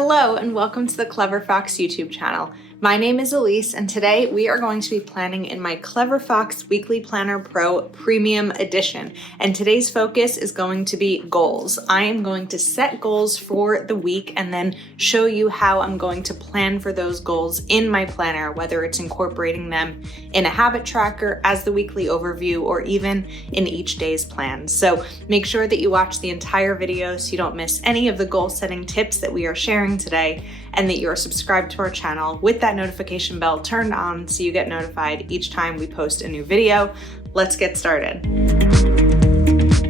Hello and welcome to the Clever Fox YouTube channel. My name is Ilysse and today we are going to be planning in my Clever Fox Weekly Planner Pro Premium Edition. And today's focus is going to be goals. I am going to set goals for the week and then show you how I'm going to plan for those goals in my planner, whether it's incorporating them in a habit tracker as the weekly overview or even in each day's plan. So make sure that you watch the entire video so you don't miss any of the goal setting tips that we are sharing today, and that you are subscribed to our channel with that notification bell turned on so you get notified each time we post a new video. Let's get started.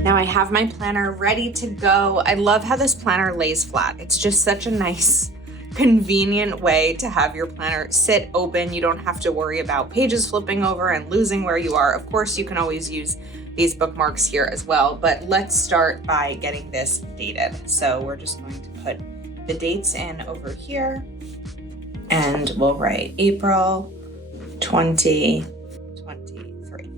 Now I have my planner ready to go. I love how this planner lays flat. It's just such a nice, convenient way to have your planner sit open. You don't have to worry about pages flipping over and losing where you are. Of course, you can always use these bookmarks here as well, but let's start by getting this dated. So we're just going to put the dates in over here and we'll write April 2023.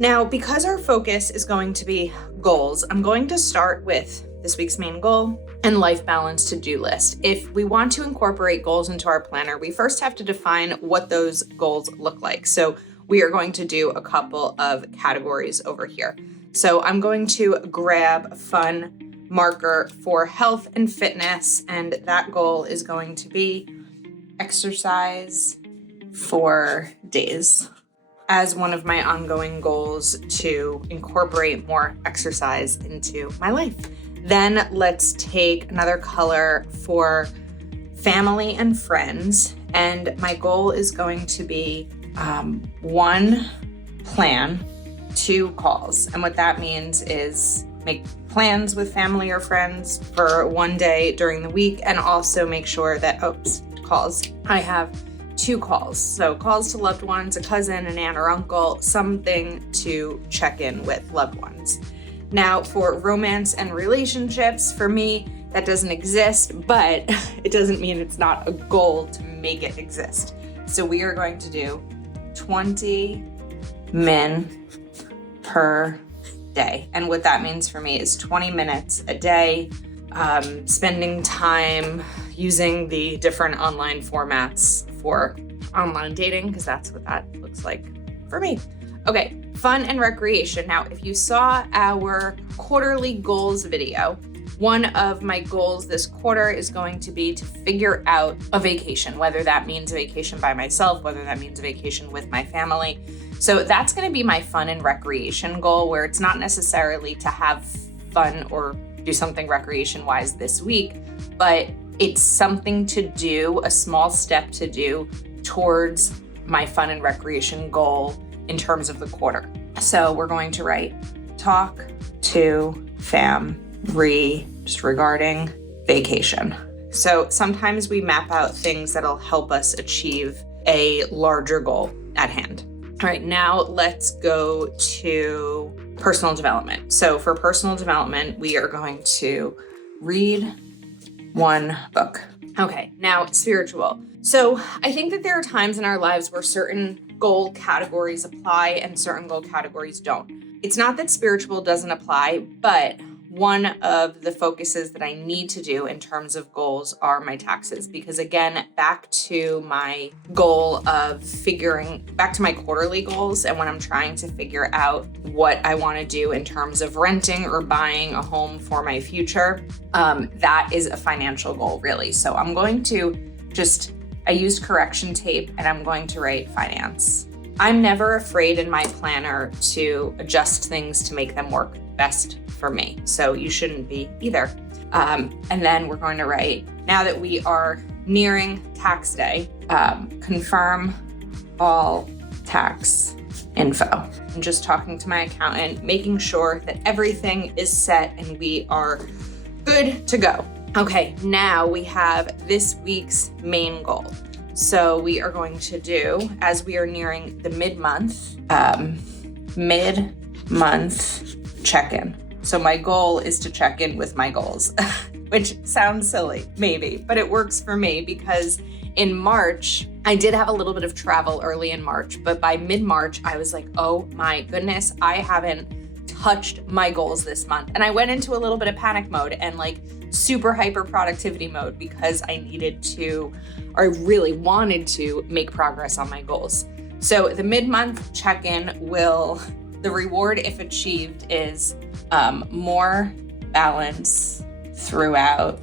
Now, because our focus is going to be goals, I'm going to start with this week's main goal and life balance to-do list. If we want to incorporate goals into our planner, we first have to define what those goals look like. So we are going to do a couple of categories over here. So I'm going to grab fun marker for health and fitness, and that goal is going to be exercise 4 days as one of my ongoing goals to incorporate more exercise into my life. Then let's take another color for family and friends, and my goal is going to be 1 plan, 2 calls. And what that means is make plans with family or friends for 1 day during the week, and also make sure that, calls. I have 2 calls. So calls to loved ones, a cousin, an aunt or uncle, something to check in with loved ones. Now for romance and relationships, for me, that doesn't exist, but it doesn't mean it's not a goal to make it exist. So we are going to do 20 men per day. And what that means for me is 20 minutes a day, spending time using the different online formats for online dating, because that's what that looks like for me. Okay, fun and recreation. Now, if you saw our quarterly goals video, one of my goals this quarter is going to be to figure out a vacation, whether that means a vacation by myself, whether that means a vacation with my family. So that's going to be my fun and recreation goal, where it's not necessarily to have fun or do something recreation-wise this week, but it's something to do, a small step to do towards my fun and recreation goal in terms of the quarter. So we're going to write talk to fam just regarding vacation. So sometimes we map out things that'll help us achieve a larger goal at hand. All right, now let's go to personal development. So for personal development, we are going to read 1 book. Okay, now spiritual. So I think that there are times in our lives where certain goal categories apply and certain goal categories don't. It's not that spiritual doesn't apply, but one of the focuses that I need to do in terms of goals are my taxes, because again, back to my goal of back to my quarterly goals, and when I'm trying to figure out what I want to do in terms of renting or buying a home for my future, that is a financial goal really. So I'm going to I used correction tape and I'm going to write finance. I'm never afraid in my planner to adjust things to make them work best for me. So you shouldn't be either. And then we're going to write, now that we are nearing tax day, confirm all tax info. I'm just talking to my accountant, making sure that everything is set and we are good to go. Okay, now we have this week's main goal. So we are going to do, as we are nearing the mid-month check-in. So my goal is to check in with my goals, which sounds silly, maybe, but it works for me because in March, I did have a little bit of travel early in March, but by mid-March, I was like, oh my goodness, I haven't touched my goals this month. And I went into a little bit of panic mode and like super hyper productivity mode because I needed to, or I really wanted to make progress on my goals. So the mid-month check-in the reward if achieved is more balance throughout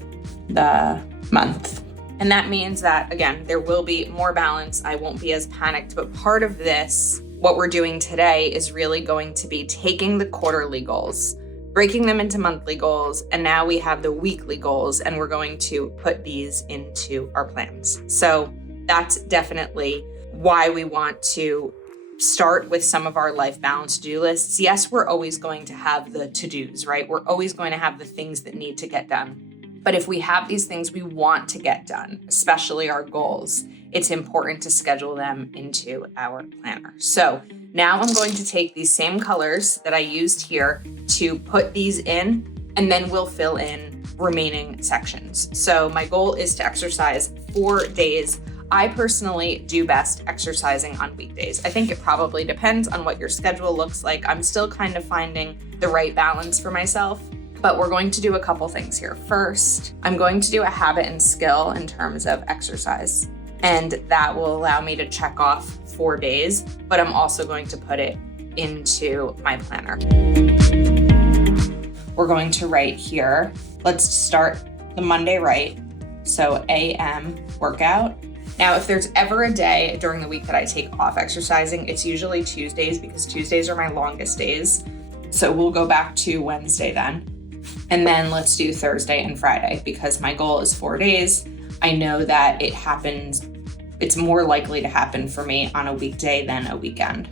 the month. And that means that, again, there will be more balance. I won't be as panicked, but part of this, what we're doing today is really going to be taking the quarterly goals, breaking them into monthly goals, and now we have the weekly goals, and we're going to put these into our plans. So that's definitely why we want to start with some of our life balance to-do lists. Yes, we're always going to have the to-dos, right? We're always going to have the things that need to get done. But if we have these things we want to get done, especially our goals, it's important to schedule them into our planner. So now I'm going to take these same colors that I used here to put these in, and then we'll fill in remaining sections. So my goal is to exercise 4 days. I personally do best exercising on weekdays. I think it probably depends on what your schedule looks like. I'm still kind of finding the right balance for myself, but we're going to do a couple things here. First, I'm going to do a habit and skill in terms of exercise, and that will allow me to check off 4 days, but I'm also going to put it into my planner. We're going to write here, let's start the Monday right. So AM workout. Now, if there's ever a day during the week that I take off exercising, it's usually Tuesdays because Tuesdays are my longest days. So we'll go back to Wednesday then. And then let's do Thursday and Friday because my goal is 4 days. I know that it's more likely to happen for me on a weekday than a weekend.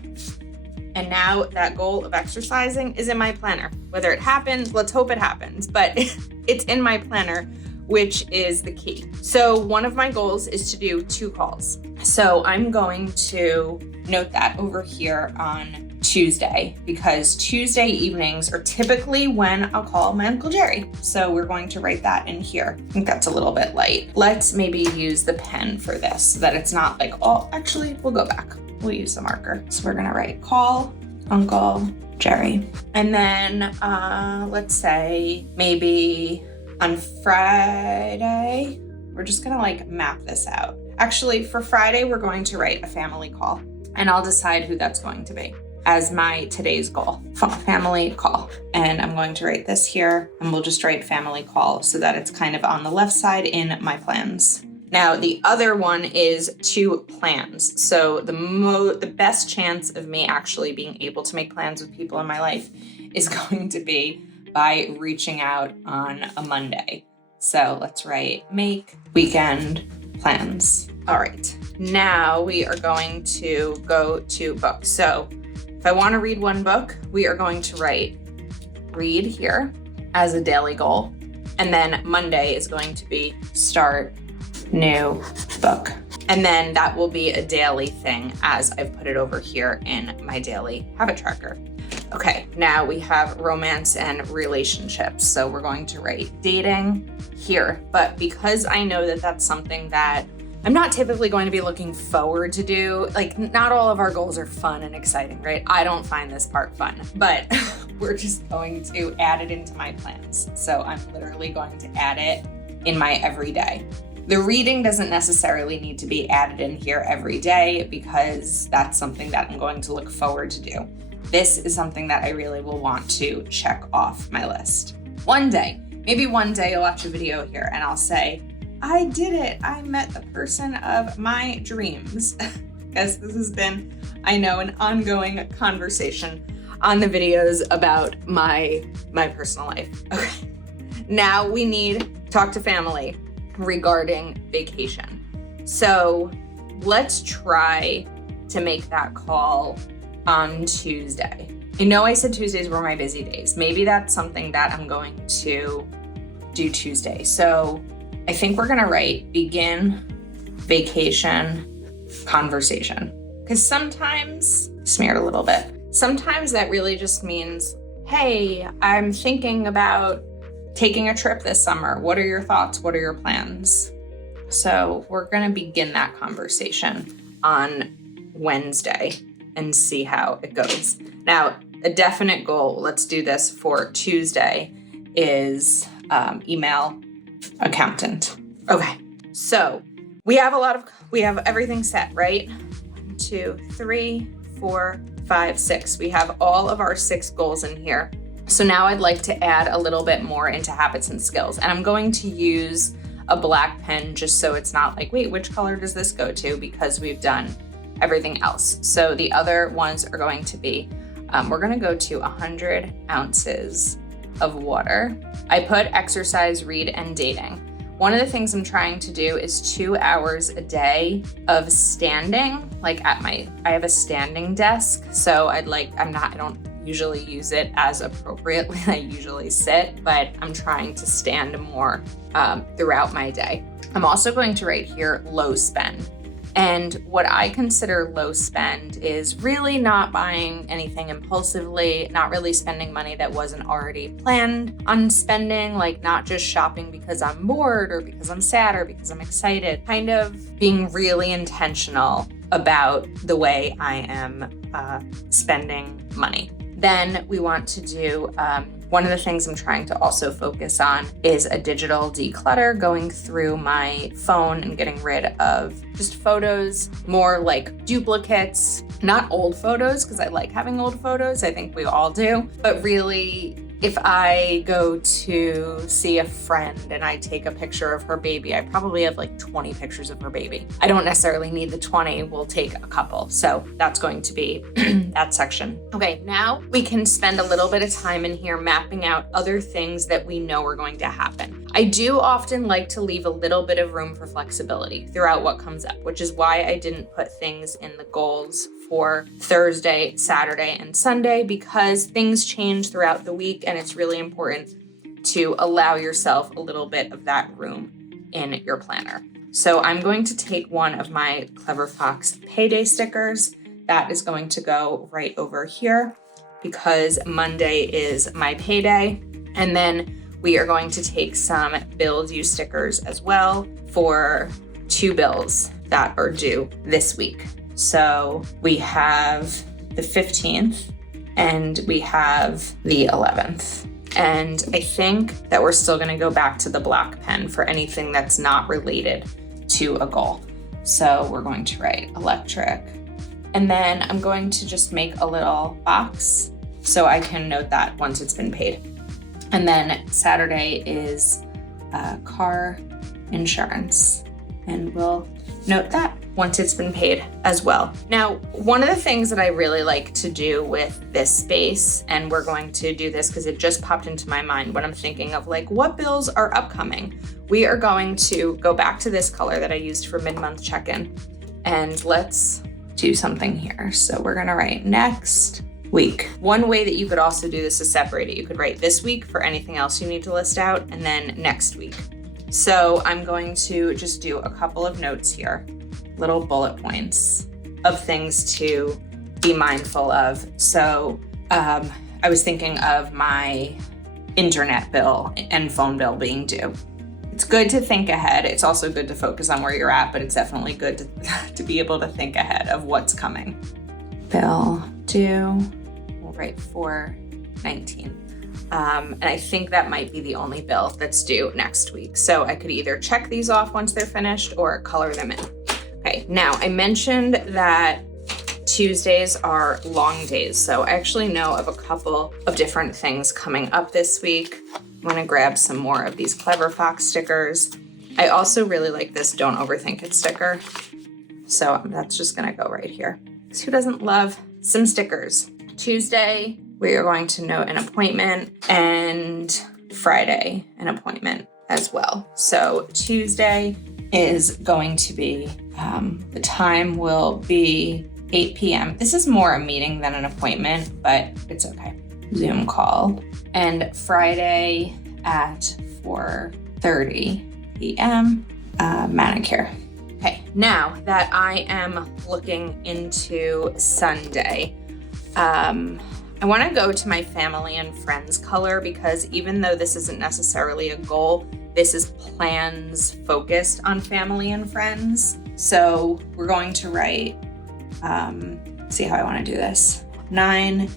And now that goal of exercising is in my planner. Whether it happens, let's hope it happens, but it's in my planner, which is the key. So one of my goals is to do 2 calls. So I'm going to note that over here on Tuesday because Tuesday evenings are typically when I'll call my Uncle Jerry. So we're going to write that in here. I think that's a little bit light. Let's maybe use the pen for this so that it's not like, oh, actually we'll go back. We'll use the marker. So we're gonna write call Uncle Jerry. And then let's say maybe on Friday, we're just gonna like map this out. Actually, for Friday, we're going to write a family call and I'll decide who that's going to be as my today's goal, family call. And I'm going to write this here and we'll just write family call so that it's kind of on the left side in my plans. Now, the other one is 2 plans. So the best chance of me actually being able to make plans with people in my life is going to be by reaching out on a Monday. So let's write make weekend plans. All right, now we are going to go to books. So if I want to read 1 book, we are going to write read here as a daily goal. And then Monday is going to be start new book. And then that will be a daily thing as I've put it over here in my daily habit tracker. Okay, now we have romance and relationships. So we're going to write dating here, but because I know that that's something that I'm not typically going to be looking forward to do, like not all of our goals are fun and exciting, right? I don't find this part fun, but we're just going to add it into my plans. So I'm literally going to add it in my everyday. The reading doesn't necessarily need to be added in here every day because that's something that I'm going to look forward to do. This is something that I really will want to check off my list. Maybe one day I'll watch a video here and I'll say, I did it. I met the person of my dreams. Because this has been, I know, an ongoing conversation on the videos about my personal life. Okay. Now we need to talk to family regarding vacation. So let's try to make that call on Tuesday. I know I said Tuesdays were my busy days. Maybe that's something that I'm going to do Tuesday. So I think we're gonna write begin vacation conversation. Because sometimes, smeared a little bit, sometimes that really just means, hey, I'm thinking about taking a trip this summer. What are your thoughts? What are your plans? So we're gonna begin that conversation on Wednesday and see how it goes. Now, a definite goal, let's do this for Tuesday, is email accountant. Okay, so we have everything set, right? 1, 2, 3, 4, 5, 6. We have all of our 6 goals in here. So now I'd like to add a little bit more into habits and skills. And I'm going to use a black pen just so it's not like, wait, which color does this go to? Because we've done everything else. So the other ones are going to be, we're gonna go to 100 ounces of water. I put exercise, read, and dating. One of the things I'm trying to do is 2 hours a day of standing, like I have a standing desk. So I don't usually use it as appropriately. I usually sit, but I'm trying to stand more throughout my day. I'm also going to write here low spend. And what I consider low spend is really not buying anything impulsively, not really spending money that wasn't already planned on spending, like not just shopping because I'm bored or because I'm sad or because I'm excited, kind of being really intentional about the way I am spending money. Then we want to do, one of the things I'm trying to also focus on is a digital declutter, going through my phone and getting rid of just photos, more like duplicates, not old photos, because I like having old photos. I think we all do. But really, if I go to see a friend and I take a picture of her baby, I probably have like 20 pictures of her baby. I don't necessarily need the 20, we'll take a couple. So that's going to be that section. Okay, now we can spend a little bit of time in here mapping out other things that we know are going to happen. I do often like to leave a little bit of room for flexibility throughout what comes up, which is why I didn't put things in the goals for Thursday, Saturday, and Sunday, because things change throughout the week and it's really important to allow yourself a little bit of that room in your planner. So I'm going to take one of my Clever Fox payday stickers. That is going to go right over here because Monday is my payday. And then we are going to take some bill due stickers as well for 2 bills that are due this week. So we have the 15th and we have the 11th. And I think that we're still gonna go back to the black pen for anything that's not related to a goal. So we're going to write electric. And then I'm going to just make a little box so I can note that once it's been paid. And then Saturday is car insurance. And we'll note that once it's been paid as well. Now, one of the things that I really like to do with this space, and we're going to do this because it just popped into my mind when I'm thinking of like what bills are upcoming. We are going to go back to this color that I used for mid-month check-in, and let's do something here. So we're gonna write next week. One way that you could also do this is separate it. You could write this week for anything else you need to list out, and then next week. So I'm going to just do a couple of notes here, little bullet points of things to be mindful of. So I was thinking of my internet bill and phone bill being due. It's good to think ahead. It's also good to focus on where you're at, but it's definitely good to be able to think ahead of what's coming. Bill due, we'll write 4/19. And I think that might be the only bill that's due next week. So I could either check these off once they're finished or color them in. Okay, now I mentioned that Tuesdays are long days. So I actually know of a couple of different things coming up this week. I'm gonna grab some more of these Clever Fox stickers. I also really like this Don't Overthink It sticker. So that's just gonna go right here. Who doesn't love some stickers? Tuesday, we are going to note an appointment, and Friday, an appointment as well. So Tuesday is going to be, the time will be 8 p.m. This is more a meeting than an appointment, but it's okay. Zoom call. And Friday at 4:30 p.m., manicure. Okay, now that I am looking into Sunday, I want to go to my family and friends color because even though this isn't necessarily a goal, this is plans focused on family and friends. So we're going to write, see how I want to do this, 9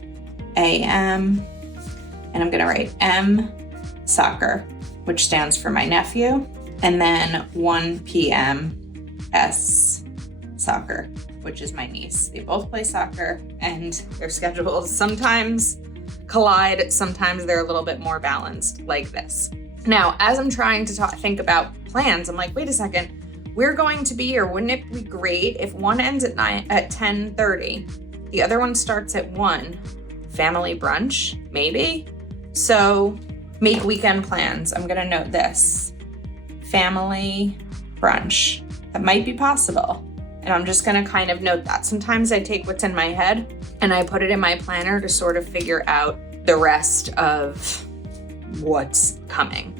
AM, and I'm gonna write M, soccer, which stands for my nephew, and then 1 p.m. S, soccer, which is my niece. They both play soccer and their schedules sometimes collide, sometimes they're a little bit more balanced like this. Now, as I'm trying to think about plans, I'm like, wait a second, we're going to be here. Wouldn't it be great if one ends at 10:30, the other one starts at 1? Family brunch, maybe? So make weekend plans. I'm gonna note this. Family brunch. That might be possible. And I'm just gonna kind of note that. Sometimes I take what's in my head and I put it in my planner to sort of figure out the rest of what's coming.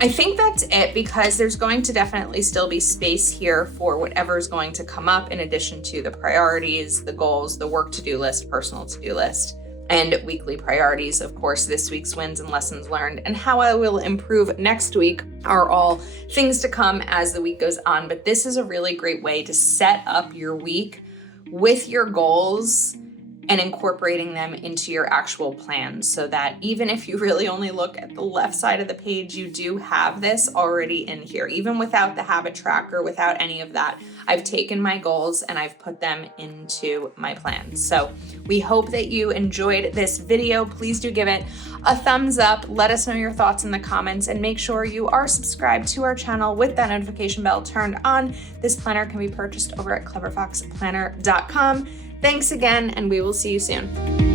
I think that's it, because there's going to definitely still be space here for whatever's going to come up in addition to the priorities, the goals, the work to-do list, personal to-do list, and weekly priorities. Of course, this week's wins and lessons learned and how I will improve next week are all things to come as the week goes on. But this is a really great way to set up your week with your goals and incorporating them into your actual plans, so that even if you really only look at the left side of the page, you do have this already in here. Even without the habit tracker, without any of that, I've taken my goals and I've put them into my plans. So we hope that you enjoyed this video. Please do give it a thumbs up. Let us know your thoughts in the comments, and make sure you are subscribed to our channel with that notification bell turned on. This planner can be purchased over at cleverfoxplanner.com. Thanks again, and we will see you soon.